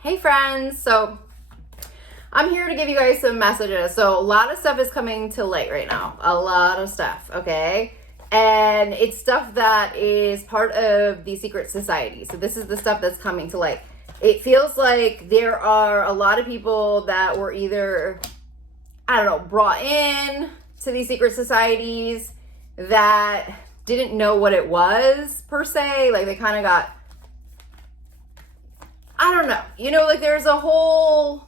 Hey friends, so I'm here to give you guys some messages. So a lot of stuff is coming to light right now. A lot of stuff, okay? And it's stuff that is part of the secret society. So this is the stuff that's coming to light. It feels like there are a lot of people that were either, brought in to these secret societies that didn't know what it was per se. Like they kind of got, like there's a whole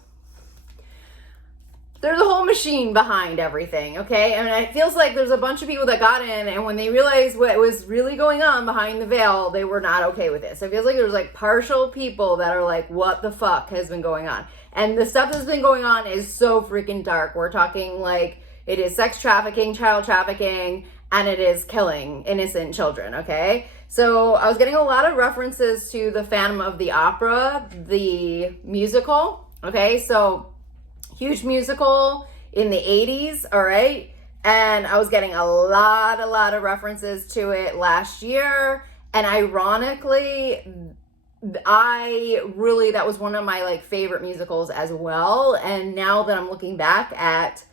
machine behind everything, okay? I mean, it feels like there's a bunch of people that got in, and when they realized what was really going on behind the veil, they were not okay with it. So it feels like there's like partial people that are like, what the fuck has been going on? And the stuff that's been going on is so freaking dark. We're talking like it is sex trafficking, child trafficking, and it is killing innocent children, okay? So I was getting a lot of references to the Phantom of the Opera, the musical, okay? So huge musical in the 80s, all right? And I was getting a lot of references to it last year. And ironically, that was one of my like favorite musicals as well. And now that I'm looking back at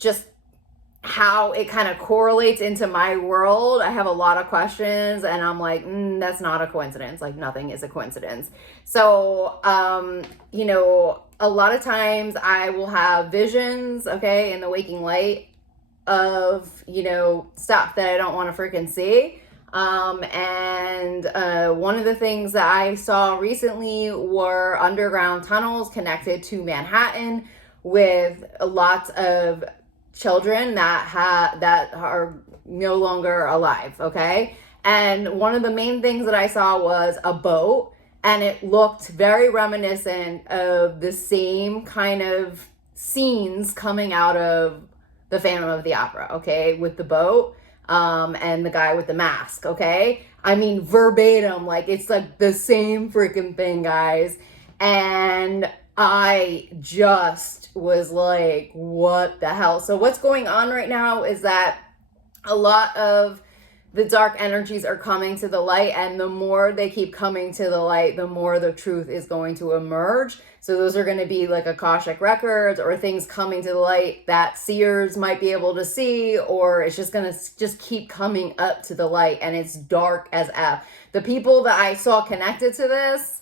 just how it kind of correlates into my world, I have a lot of questions, and I'm like, that's not a coincidence. Like nothing is a coincidence. So, a lot of times I will have visions, okay, in the waking light of, stuff that I don't want to freaking see. And one of the things that I saw recently were underground tunnels connected to Manhattan with lots of children that are no longer alive, okay? And one of the main things that I saw was a boat, and it looked very reminiscent of the same kind of scenes coming out of the Phantom of the Opera, okay? With the boat, and the guy with the mask, okay? I mean, verbatim, like it's like the same freaking thing, guys. And I just was like, what the hell? So what's going on right now is that a lot of the dark energies are coming to the light, and the more they keep coming to the light, the more the truth is going to emerge. So those are going to be like Akashic records or things coming to the light that seers might be able to see, or it's just going to just keep coming up to the light, and it's dark as F. The people that I saw connected to this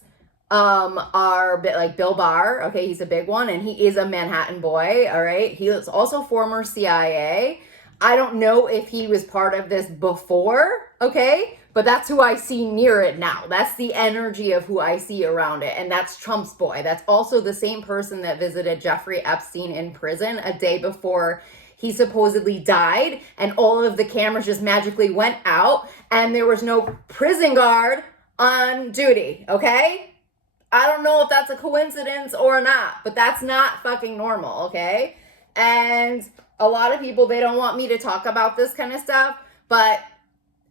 are a bit like Bill Barr, okay, he's a big one, and he is a Manhattan boy, all right? He was also former CIA. I don't know if he was part of this before, okay? But that's who I see near it now. That's the energy of who I see around it, and that's Trump's boy. That's also the same person that visited Jeffrey Epstein in prison a day before he supposedly died, and all of the cameras just magically went out, and there was no prison guard on duty, okay? I don't know if that's a coincidence or not, but that's not fucking normal, okay? And a lot of people, they don't want me to talk about this kind of stuff, but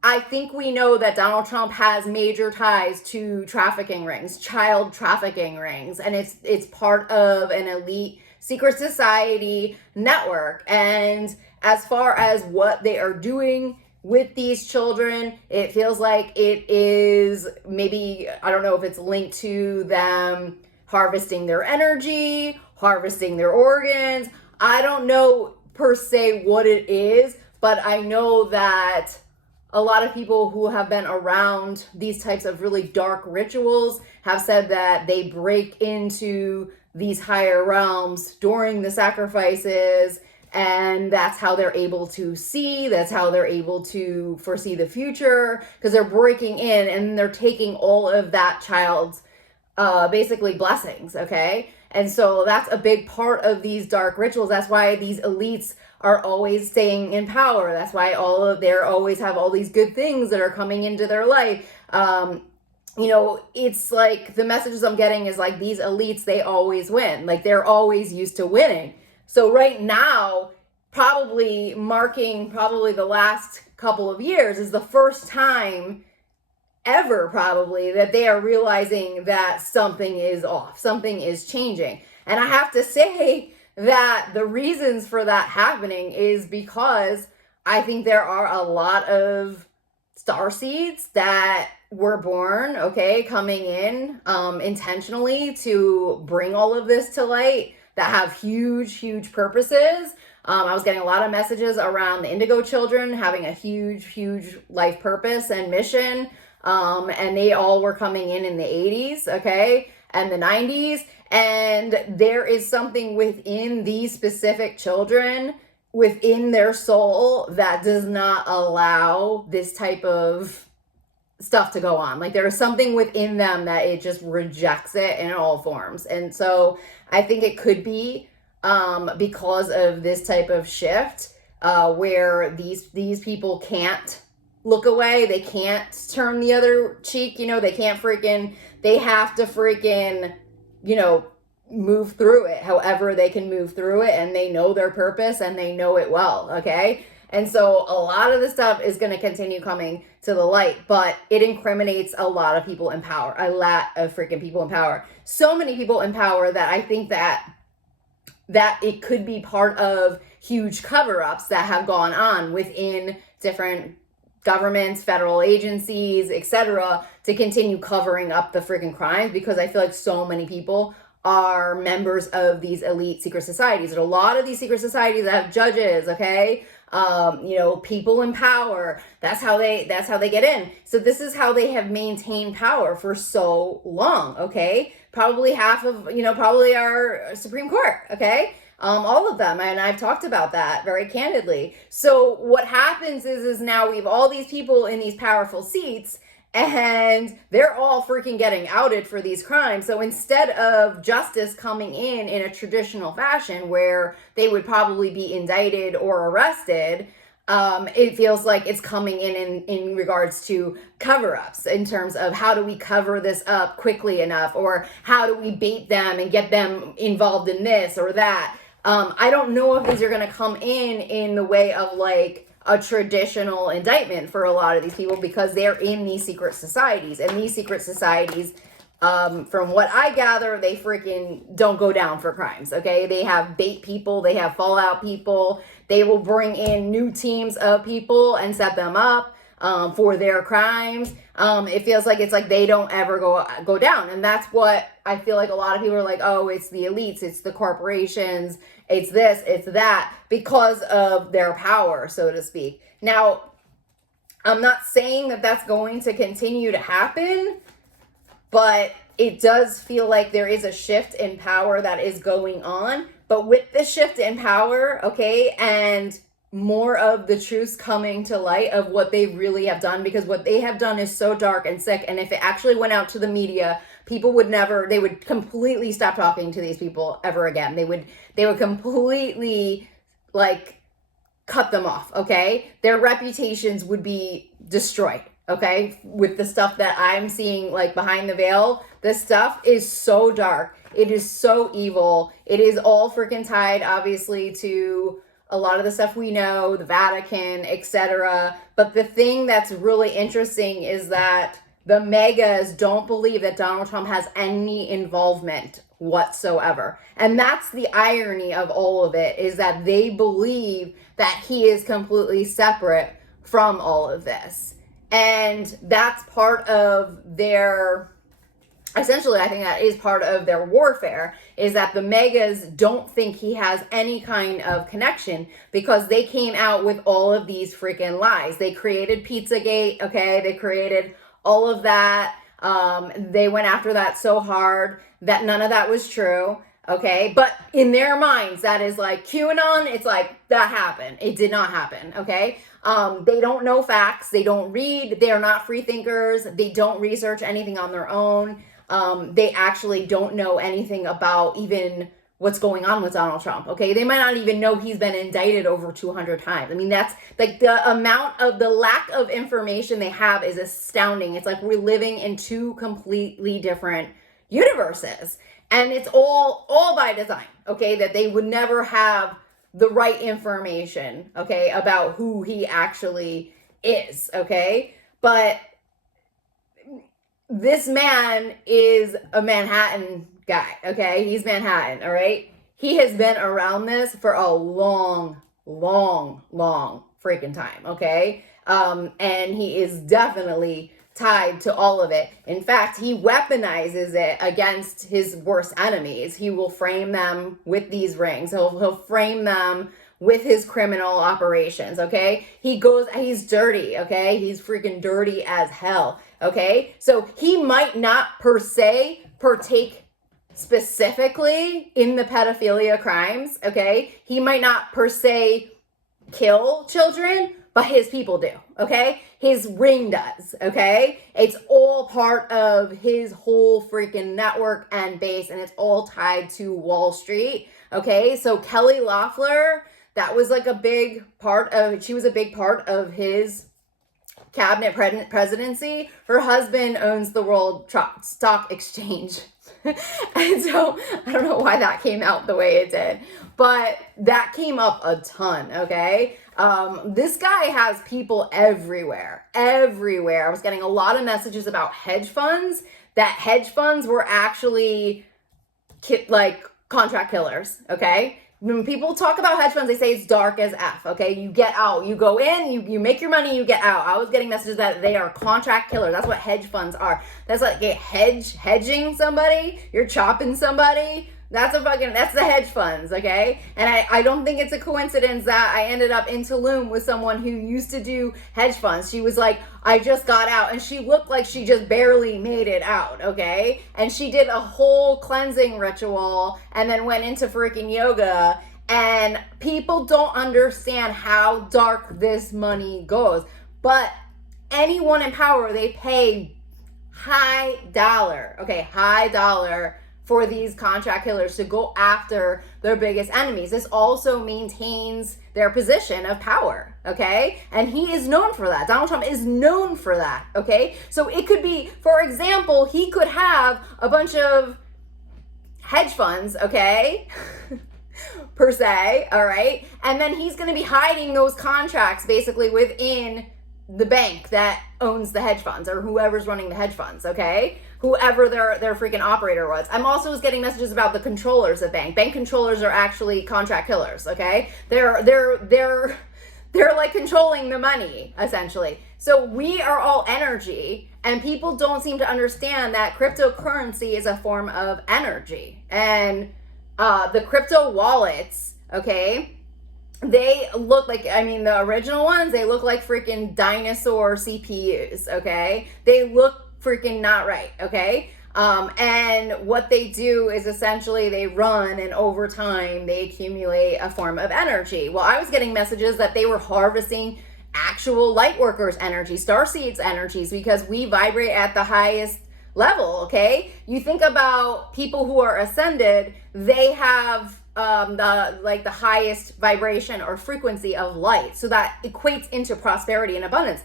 I think we know that Donald Trump has major ties to trafficking rings, child trafficking rings, and it's part of an elite secret society network. And as far as what they are doing with these children, it feels like it is maybe, I don't know if it's linked to them harvesting their energy, harvesting their organs. I don't know per se what it is, but I know that a lot of people who have been around these types of really dark rituals have said that they break into these higher realms during the sacrifices, and that's how they're able to see, that's how they're able to foresee the future, because they're breaking in and they're taking all of that child's basically blessings, okay? And so that's a big part of these dark rituals. That's why these elites are always staying in power. That's why they always have all these good things that are coming into their life. It's like the messages I'm getting is like these elites, they always win. Like they're always used to winning. So right now, probably the last couple of years is the first time ever probably that they are realizing that something is off, something is changing. And I have to say that the reasons for that happening is because I think there are a lot of starseeds that were born, okay, coming in intentionally to bring all of this to light, that have huge purposes. I was getting a lot of messages around the indigo children having a huge life purpose and mission. And they all were coming in the 80s, okay, and the 90s. And there is something within these specific children, within their soul, that does not allow this type of stuff to go on. Like, there is something within them that it just rejects it in all forms. And so I think it could be because of this type of shift, where these people can't look away, they can't turn the other cheek, they have to freaking, move through it however they can move through it, and they know their purpose and they know it well, okay? And so a lot of the stuff is going to continue coming to the light, but it incriminates a lot of people in power, a lot of freaking people in power. So many people in power that I think that it could be part of huge cover-ups that have gone on within different governments, federal agencies, etc., to continue covering up the freaking crimes, because I feel like so many people are members of these elite secret societies. And a lot of these secret societies have judges, okay? People in power. That's how they get in. So this is how they have maintained power for so long, okay? Probably half of, probably our Supreme Court, okay? All of them, and I've talked about that very candidly. So what happens is now we have all these people in these powerful seats, and they're all freaking getting outed for these crimes. So instead of justice coming in a traditional fashion where they would probably be indicted or arrested, it feels like it's coming in regards to cover-ups, in terms of how do we cover this up quickly enough, or how do we bait them and get them involved in this or that. I don't know if these are going to come in the way of like a traditional indictment for a lot of these people, because they're in these secret societies, and these secret societies, from what I gather, they freaking don't go down for crimes, okay? They have bait people, they have fallout people, they will bring in new teams of people and set them up for their crimes. It feels like it's like they don't ever go down, and that's what I feel like a lot of people are like, oh, it's the elites, it's the corporations, it's this, it's that, because of their power, so to speak. Now, I'm not saying that that's going to continue to happen, but it does feel like there is a shift in power that is going on. But with the shift in power, okay, and more of the truths coming to light of what they really have done, because what they have done is so dark and sick, and if it actually went out to the media, people would completely stop talking to these people ever again. They would completely like cut them off, okay? Their reputations would be destroyed, okay? With the stuff that I'm seeing like behind the veil, this stuff is so dark. It is so evil. It is all freaking tied, obviously, to a lot of the stuff we know, the Vatican, etc. But the thing that's really interesting is that the megas don't believe that Donald Trump has any involvement whatsoever. And that's the irony of all of it, is that they believe that he is completely separate from all of this. And that's part of their, essentially, I think that is part of their warfare, is that the megas don't think he has any kind of connection, because they came out with all of these freaking lies. They created Pizzagate, okay? They created all of that. They went after that so hard that none of that was true, okay? But in their minds, that is like QAnon. It's like, that happened. It did not happen, okay? They don't know facts. They don't read. They are not free thinkers. They don't research anything on their own. They actually don't know anything about even what's going on with Donald Trump, okay? They might not even know he's been indicted over 200 times. I mean, that's like the lack of information they have is astounding. It's like we're living in two completely different universes. And it's all by design, okay? That they would never have the right information, okay, about who he actually is, okay? But this man is a Manhattan guy, okay? He's Manhattan, all right? He has been around this for a long freaking time, okay? And he is definitely tied to all of it. In fact, he weaponizes it against his worst enemies. He will frame them with these rings. He'll frame them with his criminal operations, okay? He's dirty, okay? He's freaking dirty as hell, okay? So he might not per se partake specifically in the pedophilia crimes, okay? He might not per se kill children, but his people do, okay? His ring does, okay? It's all part of his whole freaking network and base, and it's all tied to Wall Street, okay? So Kelly Loeffler, that was like she was a big part of his cabinet presidency. Her husband owns the World Stock Exchange. And so I don't know why that came out the way it did, but that came up a ton, okay? This guy has people everywhere. I was getting a lot of messages about hedge funds, that hedge funds were actually like contract killers, okay? When people talk about hedge funds, they say it's dark as F, okay? You get out, you go in, you make your money, you get out. I was getting messages that they are contract killers. That's what hedge funds are. That's like hedging somebody, you're chopping somebody. That's the hedge funds, okay? And I don't think it's a coincidence that I ended up in Tulum with someone who used to do hedge funds. She was like, I just got out, and she looked like she just barely made it out, okay? And she did a whole cleansing ritual and then went into freaking yoga, and people don't understand how dark this money goes. But anyone in power, they pay high dollar for these contract killers to go after their biggest enemies. This also maintains their position of power, okay? And he is known for that. Donald Trump is known for that, okay? So it could be, for example, he could have a bunch of hedge funds, okay? Per se, all right? And then he's gonna be hiding those contracts basically within the bank that owns the hedge funds, or whoever's running the hedge funds, okay? Whoever their freaking operator was. I'm also getting messages about the controllers of bank. Bank controllers are actually contract killers, okay? They're like controlling the money, essentially. So we are all energy, and people don't seem to understand that cryptocurrency is a form of energy. And the crypto wallets, okay, they look like, the original ones, they look like freaking dinosaur CPUs, okay? They look freaking not right, okay? And what they do is essentially they run, and over time they accumulate a form of energy. Well, I was getting messages that they were harvesting actual light workers' energy, starseeds' energies, because we vibrate at the highest level, okay? You think about people who are ascended, they have the highest vibration or frequency of light. So that equates into prosperity and abundance.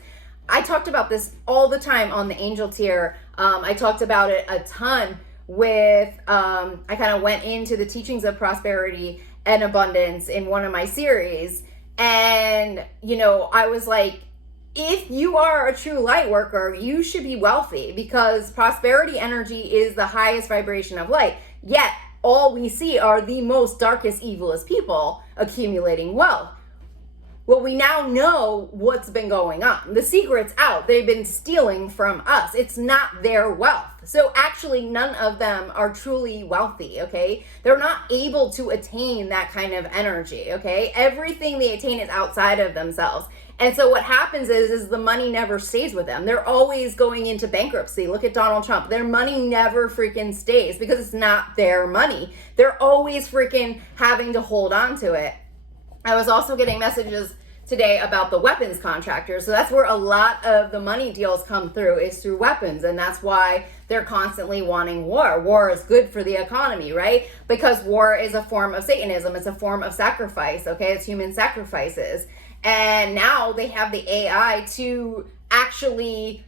I talked about this all the time on the angel tier. I talked about it a ton with, I kind of went into the teachings of prosperity and abundance in one of my series. And, I was like, if you are a true light worker, you should be wealthy, because prosperity energy is the highest vibration of light. Yet, all we see are the most darkest, evilest people accumulating wealth. Well, we now know what's been going on. The secret's out. They've been stealing from us. It's not their wealth. So actually, none of them are truly wealthy, okay? They're not able to attain that kind of energy, okay? Everything they attain is outside of themselves. And so what happens is the money never stays with them. They're always going into bankruptcy. Look at Donald Trump. Their money never freaking stays because it's not their money. They're always freaking having to hold on to it. I was also getting messages today about the weapons contractors. So that's where a lot of the money deals come through, is through weapons. And that's why they're constantly wanting war. War is good for the economy, right? Because war is a form of Satanism. It's a form of sacrifice, okay? It's human sacrifices. And now they have the AI to actually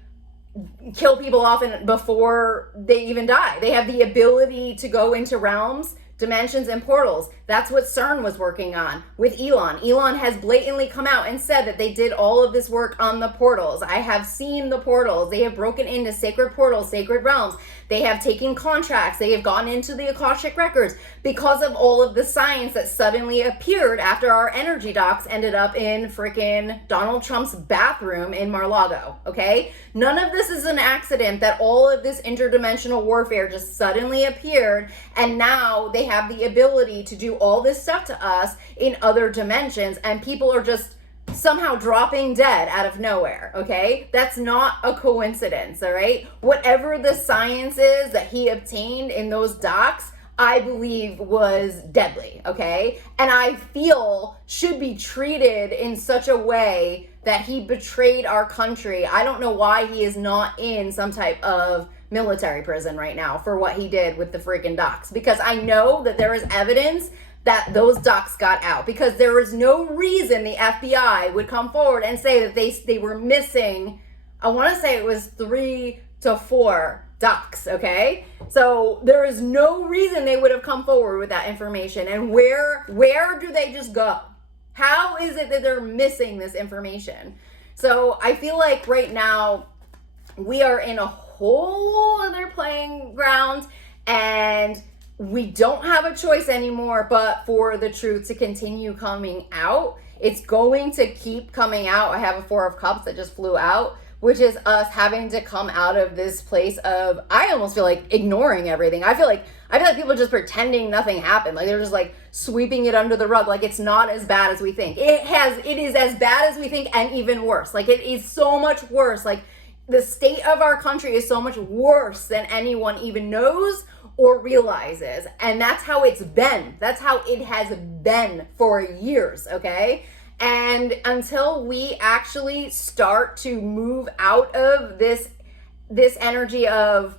kill people often before they even die. They have the ability to go into realms dimensions and portals. That's what CERN was working on with Elon. Elon has blatantly come out and said that they did all of this work on the portals. I have seen the portals. They have broken into sacred portals, sacred realms. They have taken contracts. They have gone into the Akashic records because of all of the science that suddenly appeared after our energy docs ended up in freaking Donald Trump's bathroom in Mar-a-Lago, okay? None of this is an accident that all of this interdimensional warfare just suddenly appeared, and now they have the ability to do all this stuff to us in other dimensions, and people are just somehow dropping dead out of nowhere, okay? That's not a coincidence, all right? Whatever the science is that he obtained in those docs, I believe was deadly, okay? And I feel should be treated in such a way that he betrayed our country. I don't know why he is not in some type of military prison right now for what he did with the freaking docs, because I know that there is evidence that those docs got out, because there is no reason the FBI would come forward and say that they were missing, I want to say it was 3 to 4 docs, okay? So there is no reason they would have come forward with that information. And where do they just go? How is it that they're missing this information? So I feel like right now we are in a whole other playing ground, and we don't have a choice anymore but for the truth to continue coming out. It's going to keep coming out. I have a 4 of Cups that just flew out, which is us having to come out of this place of, I almost feel like ignoring everything. I feel like people are just pretending nothing happened. Like they're just like sweeping it under the rug. Like it's not as bad as we think. It is as bad as we think, and even worse. Like it is so much worse. Like the state of our country is so much worse than anyone even knows or realizes. And that's how it's been. That's how it has been for years, okay? And until we actually start to move out of this energy of,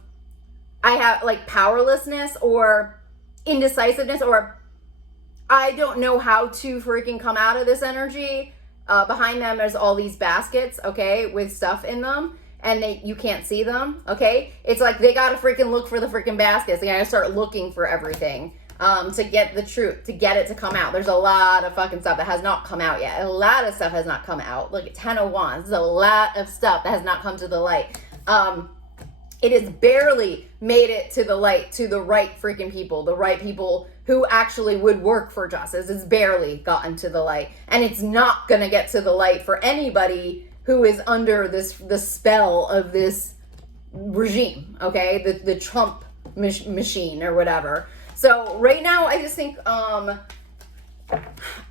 I have like powerlessness or indecisiveness, or I don't know how to freaking come out of this energy. Behind them there's all these baskets, okay, with stuff in them, and you can't see them, okay? It's like they gotta freaking look for the freaking baskets. They gotta start looking for everything to get the truth, to get it to come out. There's a lot of fucking stuff that has not come out yet. A lot of stuff has not come out. Look at 10 of Wands. There's a lot of stuff that has not come to the light. It has barely made it to the light, to the right freaking people, the right people who actually would work for justice. It's barely gotten to the light. And it's not gonna get to the light for anybody who is under the spell of this regime, okay? The Trump machine or whatever. So right now, I just think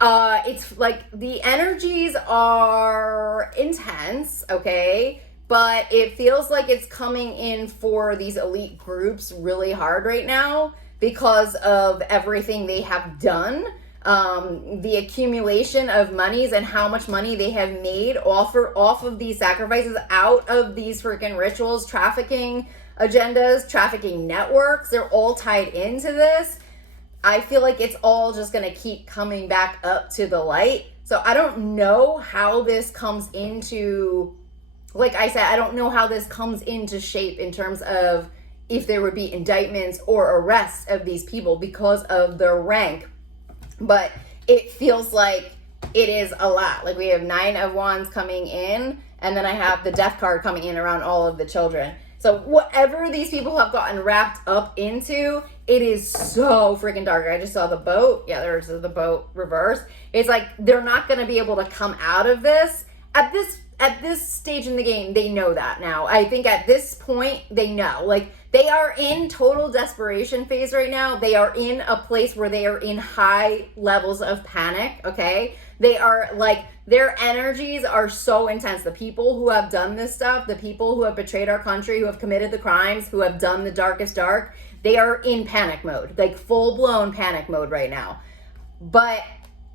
it's like the energies are intense, okay? But it feels like it's coming in for these elite groups really hard right now because of everything they have done. The accumulation of monies and how much money they have made off of these sacrifices, out of these freaking rituals, trafficking agendas, trafficking networks, they're all tied into this. I feel like it's all just going to keep coming back up to the light. So I don't know how this comes into, like I said, I don't know how this comes into shape in terms of if there would be indictments or arrests of these people because of their rank. But it feels like it is a lot. Like we have 9 of Wands coming in, and then I have the Death card coming in around all of the children. So whatever these people have gotten wrapped up into, it is so freaking dark. I just saw the boat. Yeah, there's the boat reversed. It's like they're not going to be able to come out of this. At this stage in the game, they know that now. I think at this point, they know. Like, they are in total desperation phase right now. They are in a place where they are in high levels of panic, okay? They are, like, their energies are so intense. The people who have done this stuff, the people who have betrayed our country, who have committed the crimes, who have done the darkest dark, they are in panic mode, like full-blown panic mode right now. But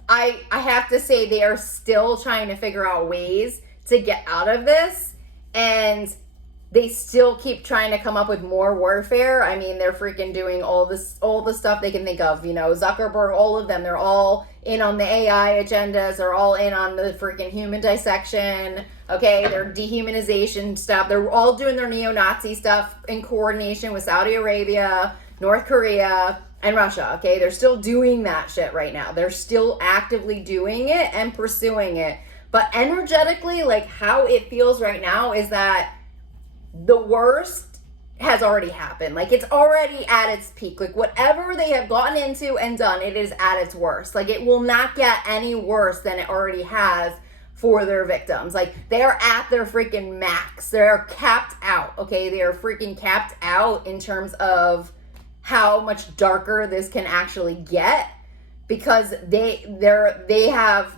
I have to say they are still trying to figure out ways to get out of this, and they still keep trying to come up with more warfare. I mean, they're freaking doing all the stuff they can think of, you know, Zuckerberg, all of them, they're all in on the AI agendas, they're all in on the freaking human dissection, okay, their dehumanization stuff, they're all doing their neo-Nazi stuff in coordination with Saudi Arabia, North Korea, and Russia, okay? They're still doing that shit right now. They're still actively doing it and pursuing it. But energetically, like how it feels right now is that the worst has already happened. Like it's already at its peak. Like whatever they have gotten into and done, it is at its worst. Like it will not get any worse than it already has for their victims. Like they are at their freaking max. They're capped out, okay? They are freaking capped out in terms of how much darker this can actually get, because they have,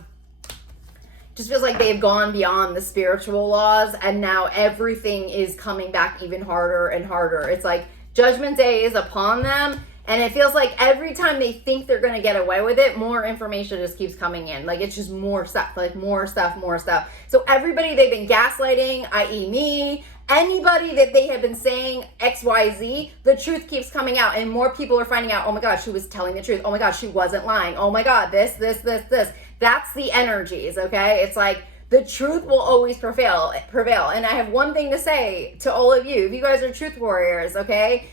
just feels like they've gone beyond the spiritual laws, and now everything is coming back even harder and harder. It's like Judgment Day is upon them, and it feels like every time they think they're going to get away with it, more information just keeps coming in. Like it's just more stuff, like more stuff. So everybody they've been gaslighting, i.e. me, anybody that they have been saying XYZ, the truth keeps coming out, and more people are finding out, oh my God, she was telling the truth. Oh my God, she wasn't lying. Oh my God, this. That's the energies, okay? It's like the truth will always prevail. And I have one thing to say to all of you. If you guys are truth warriors, okay?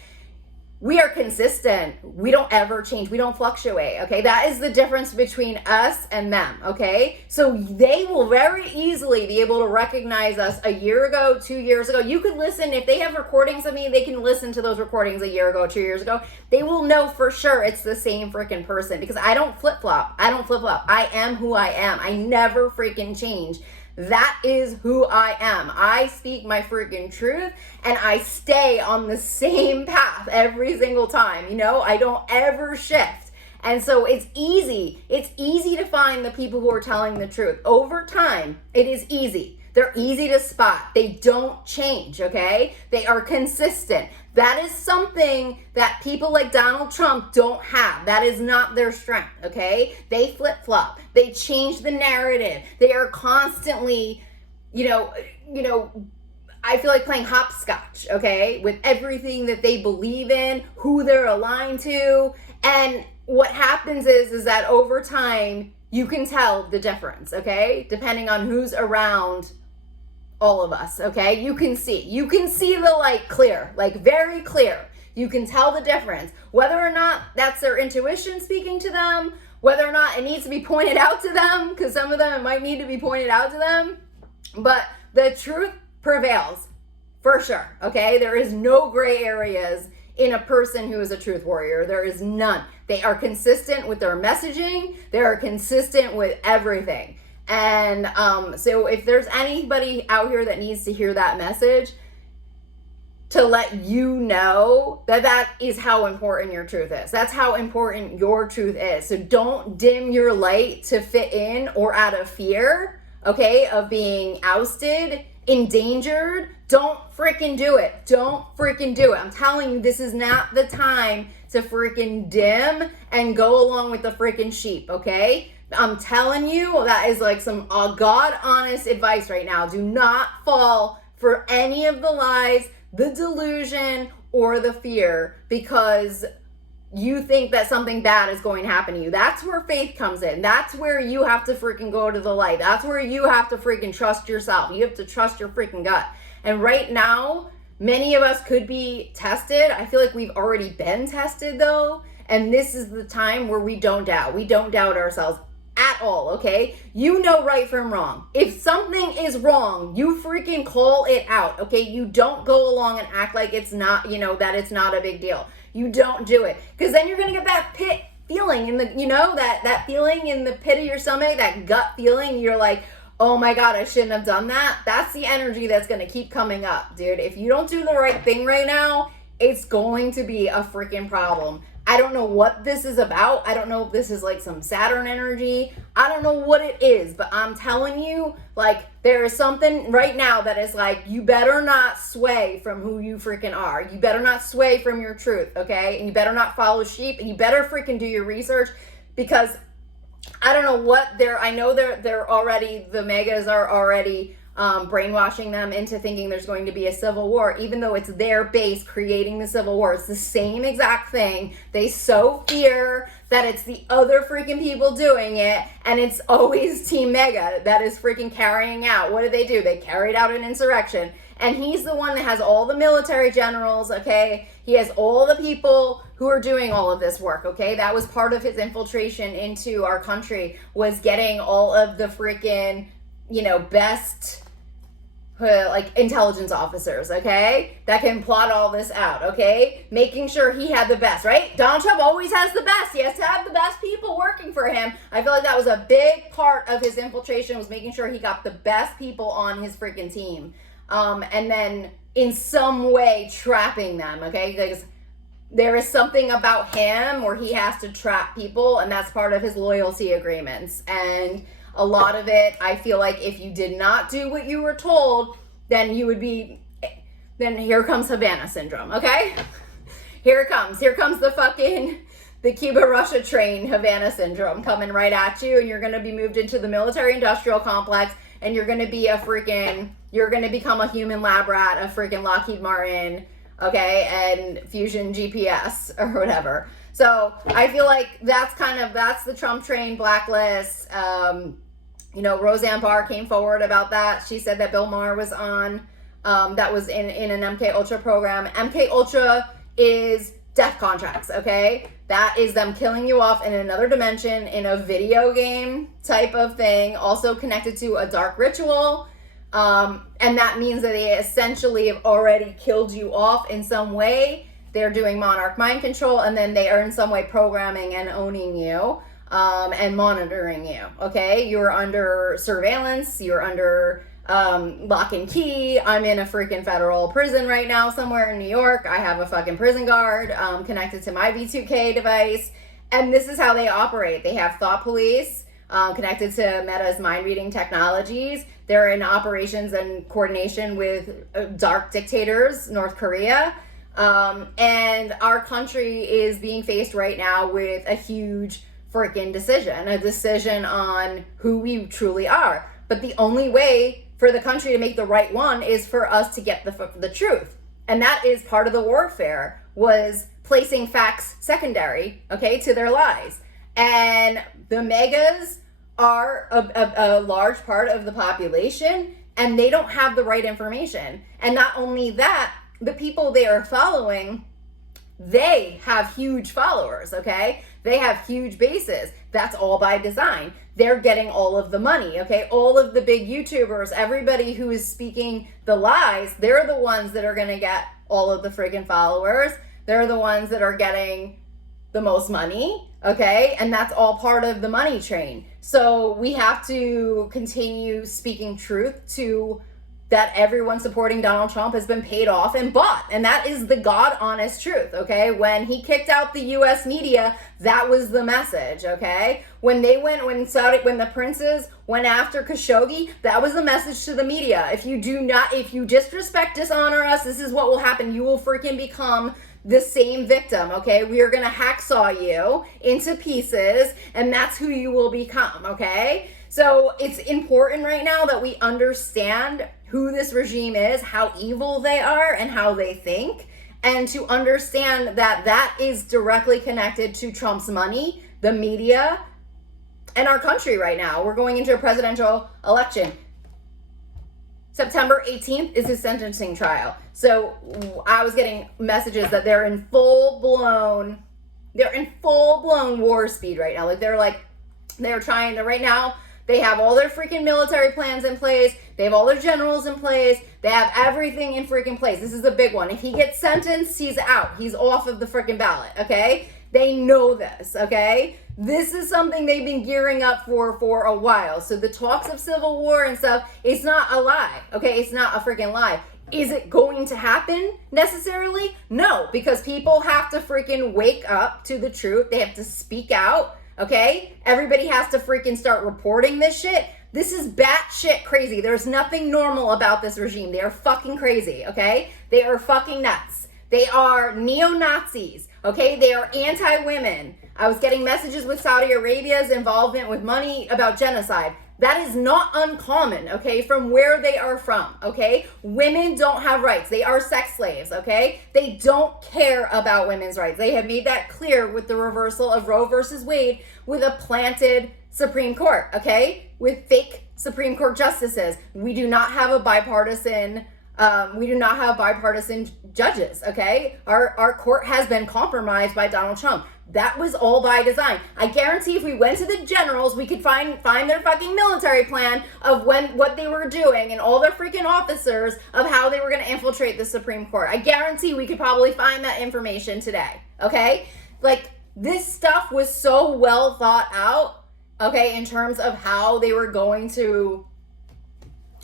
We are consistent. We don't ever change. We don't fluctuate, okay? That is the difference between us and them, okay? So they will very easily be able to recognize us a year ago, 2 years ago. You could listen, if they have recordings of me, they can listen to those recordings a year ago, 2 years ago. They will know for sure it's the same freaking person, because I don't flip-flop. I am who I am. I never freaking change. That is who I am. I speak my freaking truth, and I stay on the same path every single time. You know, I don't ever shift. And so it's easy. It's easy to find the people who are telling the truth. Over time, it is easy. They're easy to spot. They don't change, okay? They are consistent. That is something that people like Donald Trump don't have. That is not their strength, okay? They flip-flop. They change the narrative. They are constantly, I feel like playing hopscotch, okay? With everything that they believe in, who they're aligned to. And what happens is that over time, you can tell the difference, okay? Depending on who's around all of us, okay? You can see the light clear, like very clear. You can tell the difference, whether or not that's their intuition speaking to them, whether or not it needs to be pointed out to them, because some of them it might need to be pointed out to them, but the truth prevails for sure, okay? There is no gray areas in a person who is a truth warrior. There is none. They are consistent with their messaging. They are consistent with everything. And so if there's anybody out here that needs to hear that message, to let you know that is how important your truth is. That's how important your truth is. So don't dim your light to fit in or out of fear, okay, of being ousted, endangered. Don't freaking do it. Don't freaking do it. I'm telling you, this is not the time to freaking dim and go along with the freaking sheep, okay? I'm telling you, that is like some God honest advice right now. Do not fall for any of the lies, the delusion, or the fear because you think that something bad is going to happen to you. That's where faith comes in. That's where you have to freaking go to the light. That's where you have to freaking trust yourself. You have to trust your freaking gut. And right now, many of us could be tested. I feel like we've already been tested though. And this is the time where we don't doubt. We don't doubt ourselves at all, okay? You know right from wrong. If something is wrong, you freaking call it out, okay? You don't go along and act like it's not, that it's not a big deal. You don't do it. Because then you're going to get that pit feeling in the, that feeling in the pit of your stomach, that gut feeling. You're like, oh my God, I shouldn't have done that. That's the energy that's going to keep coming up, dude. If you don't do the right thing right now, it's going to be a freaking problem. I don't know what this is about. I don't know if this is like some Saturn energy. I don't know what it is, but I'm telling you, like, there is something right now that is like, you better not sway from who you freaking are. You better not sway from your truth, okay? And you better not follow sheep, and you better freaking do your research, because I don't know what I know they're already, the megas are already brainwashing them into thinking there's going to be a civil war, even though it's their base creating the civil war. It's the same exact thing. They so fear that it's the other freaking people doing it, and it's always Team Mega that is freaking carrying out. What do? They carried out an insurrection, and he's the one that has all the military generals, okay? He has all the people who are doing all of this work, okay? That was part of his infiltration into our country, was getting all of the freaking, best like intelligence officers, okay, that can plot all this out, okay, making sure he had the best, right? Donald Trump always has the best. He has to have the best people working for him. I feel like that was a big part of his infiltration, was making sure he got the best people on his freaking team, and then in some way trapping them, okay, because there is something about him where he has to trap people, and that's part of his loyalty agreements. And a lot of it, I feel like if you did not do what you were told, then here comes Havana Syndrome, okay? Here it comes. Here comes the Cuba-Russia train, Havana Syndrome, coming right at you, and you're going to be moved into the military-industrial complex, and you're going to become a human lab rat, a freaking Lockheed Martin, okay, and Fusion GPS or whatever. So I feel like that's the Trump train blacklist. Roseanne Barr came forward about that. She said that Bill Maher was on, that was in an MK Ultra program. MK Ultra is death contracts, okay? That is them killing you off in another dimension, in a video game type of thing, also connected to a dark ritual. And that means that they essentially have already killed you off in some way. They're doing monarch mind control, and then they are in some way programming and owning you, and monitoring you, okay? You're under surveillance, you're under lock and key. I'm in a freaking federal prison right now somewhere in New York. I have a fucking prison guard connected to my V2K device, and this is how they operate. They have thought police connected to Meta's mind reading technologies. They're in operations and coordination with dark dictators, North Korea. And our country is being faced right now with a huge freaking decision, a decision on who we truly are. But the only way for the country to make the right one is for us to get the truth. And that is part of the warfare, was placing facts secondary, okay, to their lies. And the megas are a large part of the population, and they don't have the right information. And not only that, the people they are following, they have huge followers, okay? They have huge bases. That's all by design. They're getting all of the money, okay? All of the big YouTubers, everybody who is speaking the lies, they're the ones that are gonna get all of the friggin' followers. They're the ones that are getting the most money, okay? And that's all part of the money train. So we have to continue speaking truth to that everyone supporting Donald Trump has been paid off and bought. And that is the God honest truth, okay? When he kicked out the US media, that was the message, okay? When the princes went after Khashoggi, that was the message to the media. If you disrespect, dishonor us, this is what will happen. You will freaking become the same victim, okay? We are gonna hacksaw you into pieces, and that's who you will become, okay? So it's important right now that we understand who this regime is, how evil they are, and how they think, and to understand that that is directly connected to Trump's money, the media, and our country right now. We're going into a presidential election. September 18th is his sentencing trial. So I was getting messages that they're in full blown war speed right now. They're trying to, right now, they have all their freaking military plans in place. They have all their generals in place. They have everything in freaking place. This is a big one. If he gets sentenced, he's out. He's off of the freaking ballot, okay? They know this, okay? This is something they've been gearing up for a while. So the talks of civil war and stuff, it's not a lie, okay? It's not a freaking lie. Is it going to happen necessarily? No, because people have to freaking wake up to the truth. They have to speak out, okay? Everybody has to freaking start reporting this shit. This is batshit crazy. There's nothing normal about this regime. They are fucking crazy, okay? They are fucking nuts. They are neo-Nazis, okay? They are anti-women. I was getting messages with Saudi Arabia's involvement with money about genocide. That is not uncommon, okay, from where they are from, okay? Women don't have rights. They are sex slaves, okay? They don't care about women's rights. They have made that clear with the reversal of Roe versus Wade, with a planted Supreme Court, okay? With fake Supreme Court justices. We do not have a bipartisan We do not have bipartisan judges, okay? Our court has been compromised by Donald Trump. That was all by design. I guarantee if we went to the generals, we could find their fucking military plan of what they were doing and all their freaking officers of how they were going to infiltrate the Supreme Court. I guarantee we could probably find that information today, okay? Like, this stuff was so well thought out, okay, in terms of how they were going to,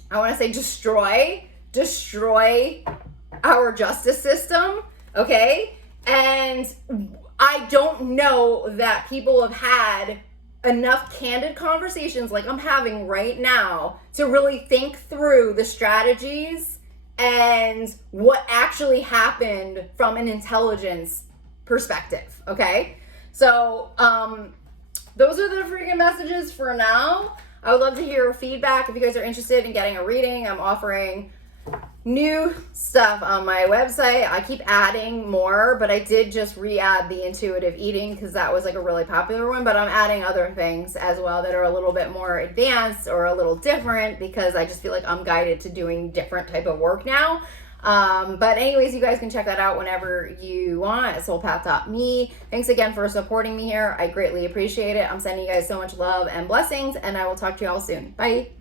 I want to say, destroy our justice system, okay? And I don't know that people have had enough candid conversations like I'm having right now to really think through the strategies and what actually happened from an intelligence perspective, okay? So, those are the freaking messages for now. I would love to hear feedback if you guys are interested in getting a reading. I'm offering new stuff on my website. I keep adding more, but I did just re-add the intuitive eating because that was like a really popular one, but I'm adding other things as well that are a little bit more advanced or a little different because I just feel like I'm guided to doing different type of work now. But anyways, you guys can check that out whenever you want at soulpath.me. Thanks again for supporting me here. I greatly appreciate it. I'm sending you guys so much love and blessings, and I will talk to you all soon. Bye.